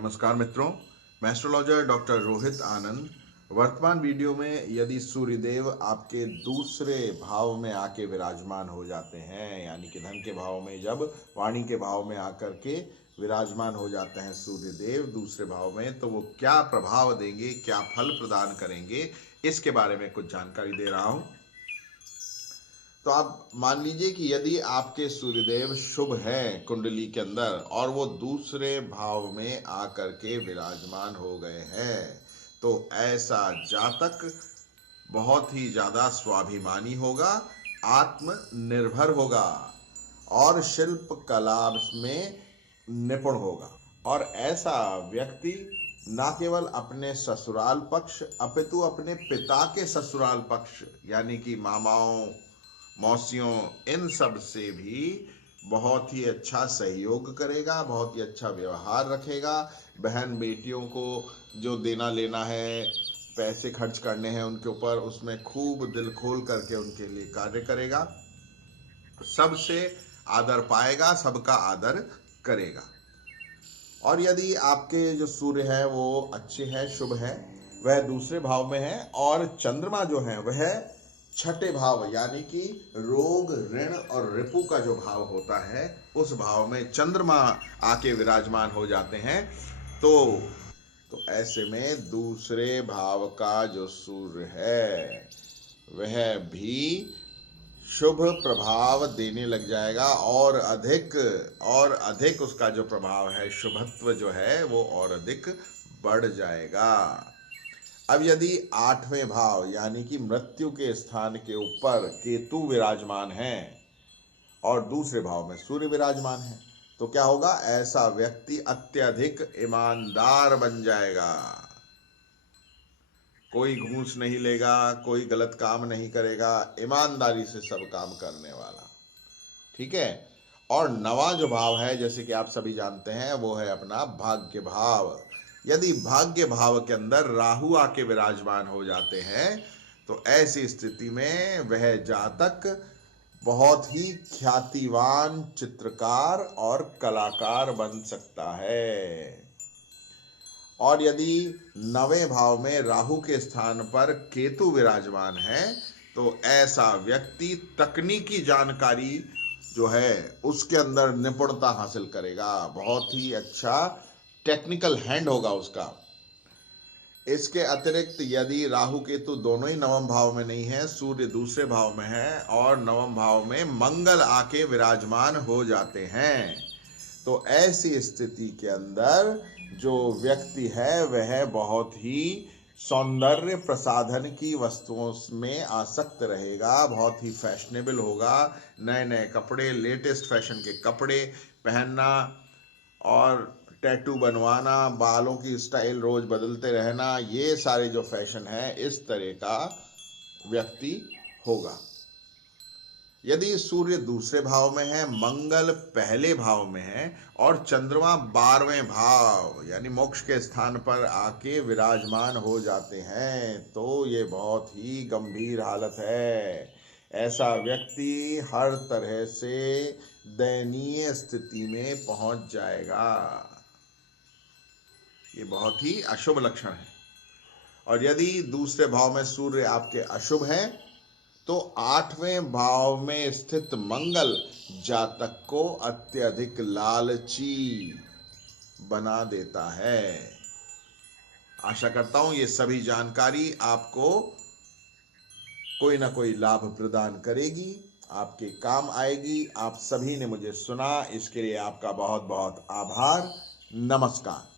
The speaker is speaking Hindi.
नमस्कार मित्रों, मैं एस्ट्रोलॉजर डॉक्टर रोहित आनंद। वर्तमान वीडियो में यदि सूर्यदेव आपके दूसरे भाव में आके विराजमान हो जाते हैं, यानी कि धन के भाव में जब वाणी के भाव में आकर के विराजमान हो जाते हैं सूर्यदेव दूसरे भाव में, तो वो क्या प्रभाव देंगे, क्या फल प्रदान करेंगे, इसके बारे में कुछ जानकारी दे रहा हूँ। तो आप मान लीजिए कि यदि आपके सूर्यदेव शुभ हैं कुंडली के अंदर और वो दूसरे भाव में आकर के विराजमान हो गए हैं, तो ऐसा जातक बहुत ही ज़्यादा स्वाभिमानी होगा, आत्मनिर्भर होगा और शिल्प कला में निपुण होगा। और ऐसा व्यक्ति ना केवल अपने ससुराल पक्ष अपितु अपने पिता के ससुराल पक्ष यानी कि मामाओं, मौसियों, इन सब से भी बहुत ही अच्छा सहयोग करेगा, बहुत ही अच्छा व्यवहार रखेगा। बहन बेटियों को जो देना लेना है, पैसे खर्च करने हैं उनके ऊपर, उसमें खूब दिल खोल करके उनके लिए कार्य करेगा। सबसे आदर पाएगा, सबका आदर करेगा। और यदि आपके जो सूर्य है वो अच्छे हैं, शुभ है, वह दूसरे भाव में है और चंद्रमा जो है वह छठे भाव यानी कि रोग, ऋण और रिपु का जो भाव होता है उस भाव में चंद्रमा आके विराजमान हो जाते हैं। तो ऐसे में दूसरे भाव का जो सूर्य है वह भी शुभ प्रभाव देने लग जाएगा और अधिक उसका जो प्रभाव है, शुभत्व जो है वो और अधिक बढ़ जाएगा। अब यदि आठवें भाव यानी कि मृत्यु के स्थान के ऊपर केतु विराजमान है और दूसरे भाव में सूर्य विराजमान है, तो क्या होगा? ऐसा व्यक्ति अत्यधिक ईमानदार बन जाएगा। कोई घूस नहीं लेगा, कोई गलत काम नहीं करेगा, ईमानदारी से सब काम करने वाला। ठीक है। और नवा जो भाव है, जैसे कि आप सभी जानते हैं, वो है अपना भाग्य भाव। यदि भाग्य भाव के अंदर राहु आके विराजमान हो जाते हैं, तो ऐसी स्थिति में वह जातक बहुत ही ख्यातिवान चित्रकार और कलाकार बन सकता है। और यदि नवें भाव में राहु के स्थान पर केतु विराजमान है, तो ऐसा व्यक्ति तकनीकी जानकारी जो है उसके अंदर निपुणता हासिल करेगा, बहुत ही अच्छा टेक्निकल हैंड होगा उसका। इसके अतिरिक्त यदि राहु केतु दोनों ही नवम भाव में नहीं है, सूर्य दूसरे भाव में है और नवम भाव में मंगल आके विराजमान हो जाते हैं, तो ऐसी स्थिति के अंदर जो व्यक्ति है वह बहुत ही सौंदर्य प्रसाधन की वस्तुओं में आसक्त रहेगा, बहुत ही फैशनेबल होगा। नए नए कपड़े, लेटेस्ट फैशन के कपड़े पहनना और टैटू बनवाना, बालों की स्टाइल रोज बदलते रहना, ये सारे जो फैशन है इस तरह का व्यक्ति होगा। यदि सूर्य दूसरे भाव में है, मंगल पहले भाव में है और चंद्रमा 12वें भाव यानी मोक्ष के स्थान पर आके विराजमान हो जाते हैं, तो ये बहुत ही गंभीर हालत है। ऐसा व्यक्ति हर तरह से दयनीय स्थिति में पहुंच जाएगा। ये बहुत ही अशुभ लक्षण है। और यदि दूसरे भाव में सूर्य आपके अशुभ हैं, तो आठवें भाव में स्थित मंगल जातक को अत्यधिक लालची बना देता है। आशा करता हूं ये सभी जानकारी आपको कोई ना कोई लाभ प्रदान करेगी, आपके काम आएगी। आप सभी ने मुझे सुना, इसके लिए आपका बहुत बहुत आभार। नमस्कार।